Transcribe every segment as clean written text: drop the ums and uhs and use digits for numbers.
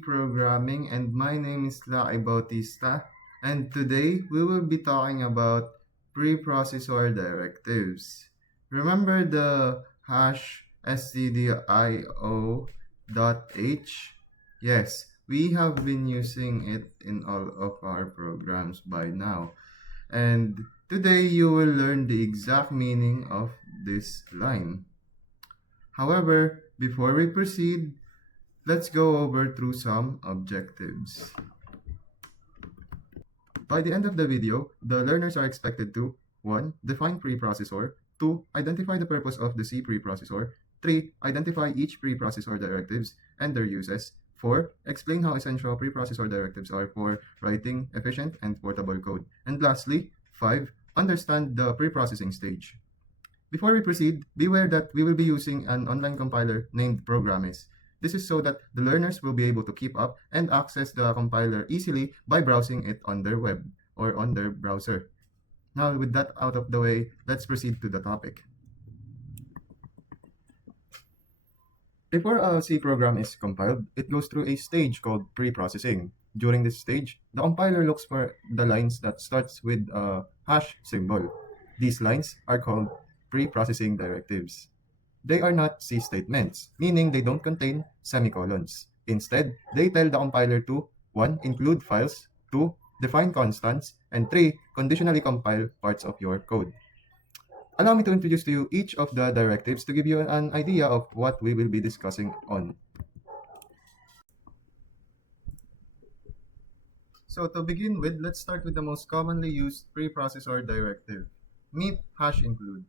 Programming, and my name is Lai Bautista, and today we will be talking about preprocessor directives. Remember the hash stdio.h? Yes, we have been using it in all of our programs by now, and today you will learn the exact meaning of this line. However, before we proceed, let's go over through some objectives. By the end of the video, the learners are expected to 1. Define preprocessor, 2. Identify the purpose of the C preprocessor, 3. Identify each preprocessor directives and their uses, 4. Explain how essential preprocessor directives are for writing efficient and portable code, and lastly, 5. Understand the preprocessing stage. Before we proceed, beware that we will be using an online compiler named Programmes. This is so that the learners will be able to keep up and access the compiler easily by browsing it on their web or on their browser. Now, with that out of the way, let's proceed to the topic. Before a C program is compiled, it goes through a stage called preprocessing. During this stage, the compiler looks for the lines that starts with a hash symbol. These lines are called preprocessing directives. They are not C statements, meaning they don't contain semicolons. Instead, they tell the compiler to 1. Include files, 2. Define constants, and 3. Conditionally compile parts of your code. Allow me to introduce to you each of the directives to give you an idea of what we will be discussing on. So to begin with, let's start with the most commonly used preprocessor directive, meet hash include.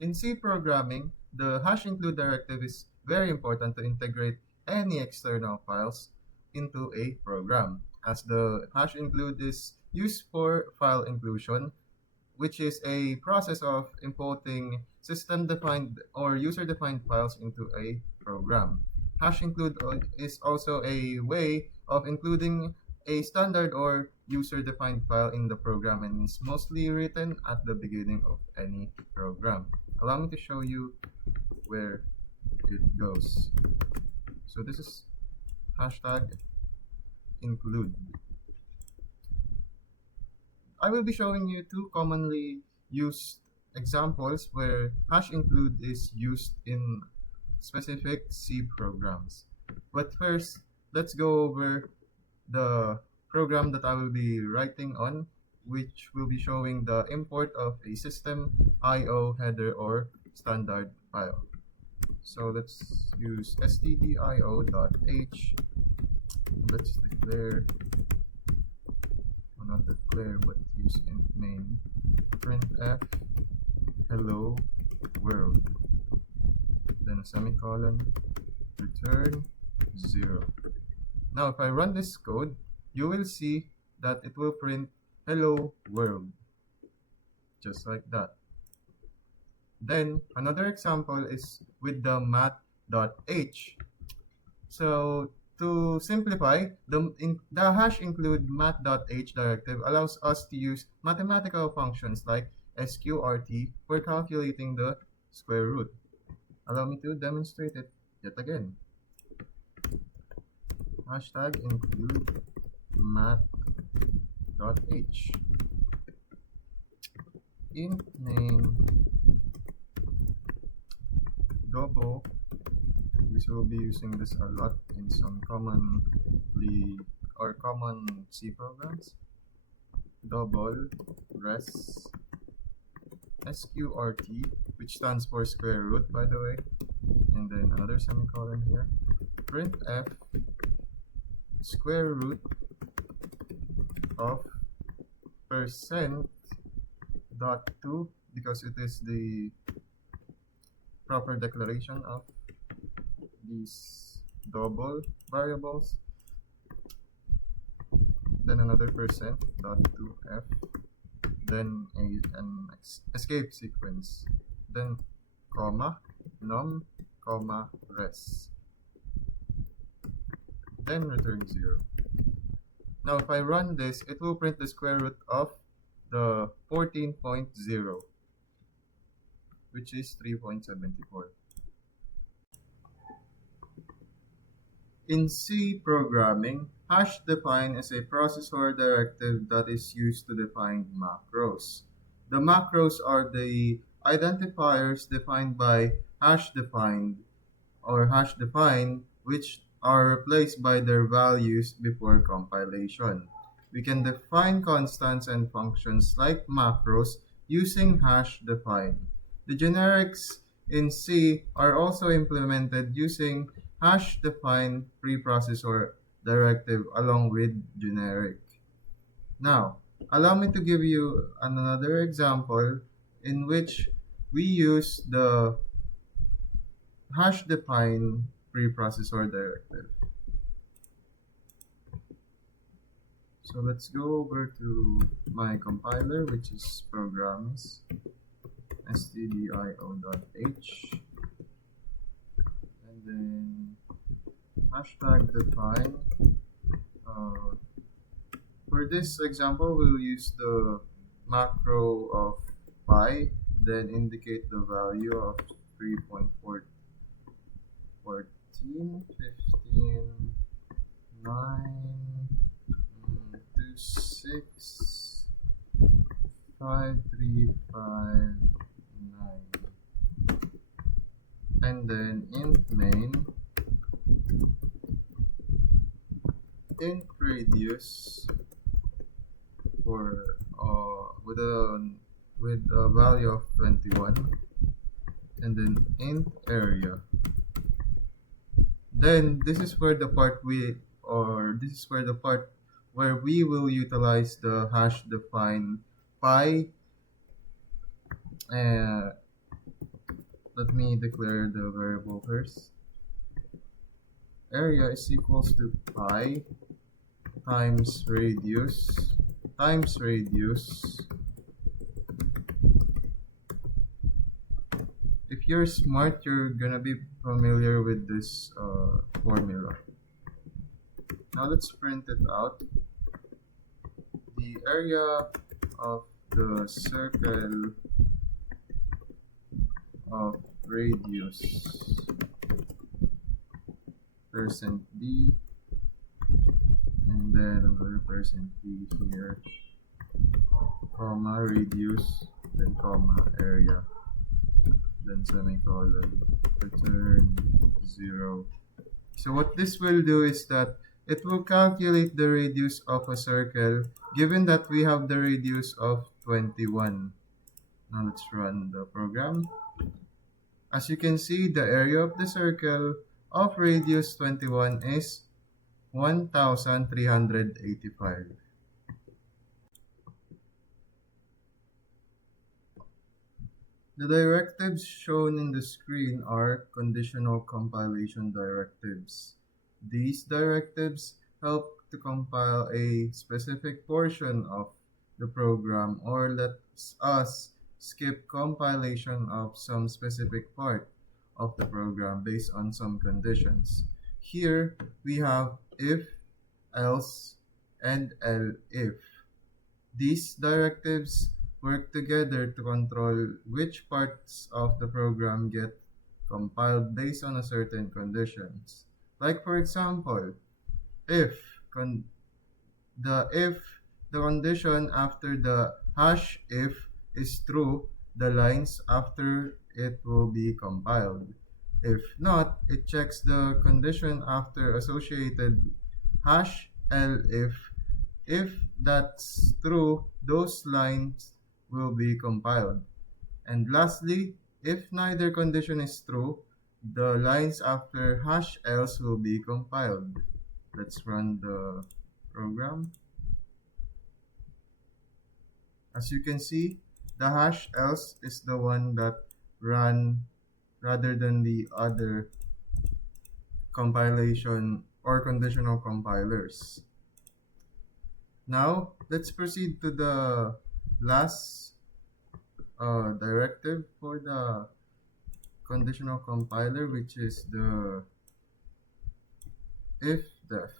In C programming, the hash include directive is very important to integrate any external files into a program, as the hash include is used for file inclusion, which is a process of importing system-defined or user-defined files into a program. Hash include is also a way of including a standard or user-defined file in the program and is mostly written at the beginning of any program. Allow me to show you where it goes. So this is hashtag include. I will be showing you two commonly used examples where hash include is used in specific C programs. But first, let's go over the program that I will be writing on, which will be showing the import of a system IO header or standard file. So let's use stdio.h. Let's declare, well, not declare, but use int main, printf hello world, then a semicolon, return 0. Now if I run this code, you will see that it will print hello world, just like that. Then another example is with the math.h. So to simplify, the hash include math.h directive allows us to use mathematical functions like sqrt for calculating the square root. Allow me to demonstrate it yet again. Hashtag include math.h. Int name double. We will be using this a lot in some common C programs. Double res sqrt, which stands for square root, by the way, and then another semicolon here. Printf square root of percent dot 2, because it is the proper declaration of these double variables. Then another percent dot 2f, then an escape sequence, then comma num comma res, then return 0. Now if I run this, it will print the square root of the 14.0, which is 3.74. In C programming, hash define is a processor directive that is used to define macros. The macros are the identifiers defined by hash defined or hash define, which are replaced by their values before compilation. We can define constants and functions like macros using hash define. The generics in C are also implemented using hash define preprocessor directive along with generic. Now, allow me to give you another example in which we use the hash define preprocessor directive. So let's go over to my compiler, which is programs stdio.h, and then hashtag define. For this example, we'll use the macro of pi, then indicate the value of 3.14, 15, 9, 26, 5, 3, 5, 9. And then int main, int radius for with a value of 21, and then int area. Then this is where the part where we will utilize the hash define pi. Let me declare the variable first. Area is equals to pi times radius. If you're smart, you're gonna be familiar with this formula. Now let's print it out. The area of the circle of radius %d, and then another %d here, comma radius, then comma area, then semicolon, return 0. So what this will do is that it will calculate the radius of a circle given that we have the radius of 21. Now let's run the program. As you can see, the area of the circle of radius 21 is 1385. The directives shown in the screen are conditional compilation directives. These directives help to compile a specific portion of the program or lets us skip compilation of some specific part of the program based on some conditions. Here we have if, else, and elif. These directives work together to control which parts of the program get compiled based on a certain conditions. Like for example, if the condition after the hash if is true, the lines after it will be compiled. If not, it checks the condition after associated hash elif. If that's true, those lines will be compiled. And lastly, if neither condition is true, the lines after hash else will be compiled. Let's run the program. As you can see, the hash else is the one that ran rather than the other compilation or conditional compilers. Now, let's proceed to the last directive for the conditional compiler, which is the if-def.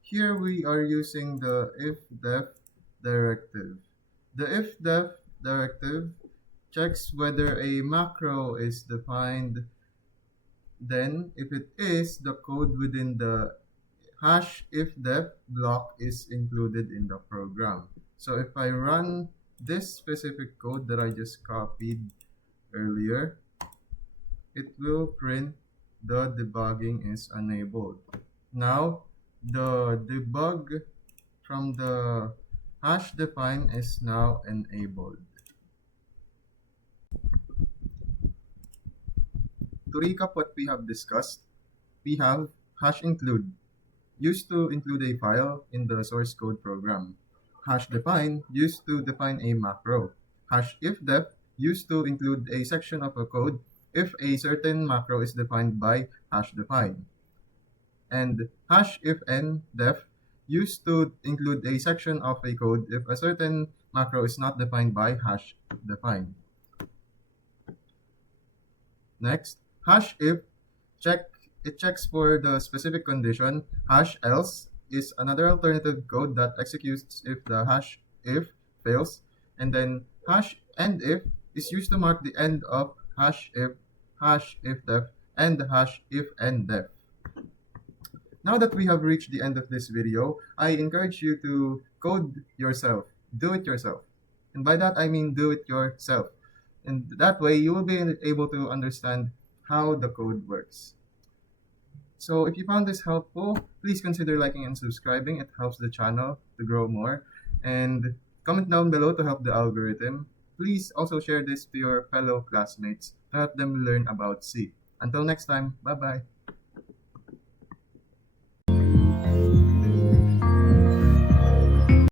Here we are using the if-def directive. The if-def directive checks whether a macro is defined Then, if it is, the code within the hash if def block is included in the program. So if I run this specific code that I just copied earlier, it will print the debugging is enabled. Now, the debug from the hash define is now enabled. To recap what we have discussed, we have hash include, used to include a file in the source code program. Hash define, used to define a macro. Hash if def, used to include a section of a code if a certain macro is defined by hash define. And hash if n def, used to include a section of a code if a certain macro is not defined by hash define. Next, hash if it checks for the specific condition. Hash else is another alternative code that executes if the hash if fails. And then hash end if is used to mark the end of hash if def, and hash if end def. Now that we have reached the end of this video, I encourage you to code yourself. Do it yourself. And by that I mean do it yourself. And that way you will be able to understand how the code works. So if you found this helpful, please consider liking and subscribing. It helps the channel to grow more. And comment down below to help the algorithm. Please also share this to your fellow classmates to help them learn about C. Until next time, bye-bye.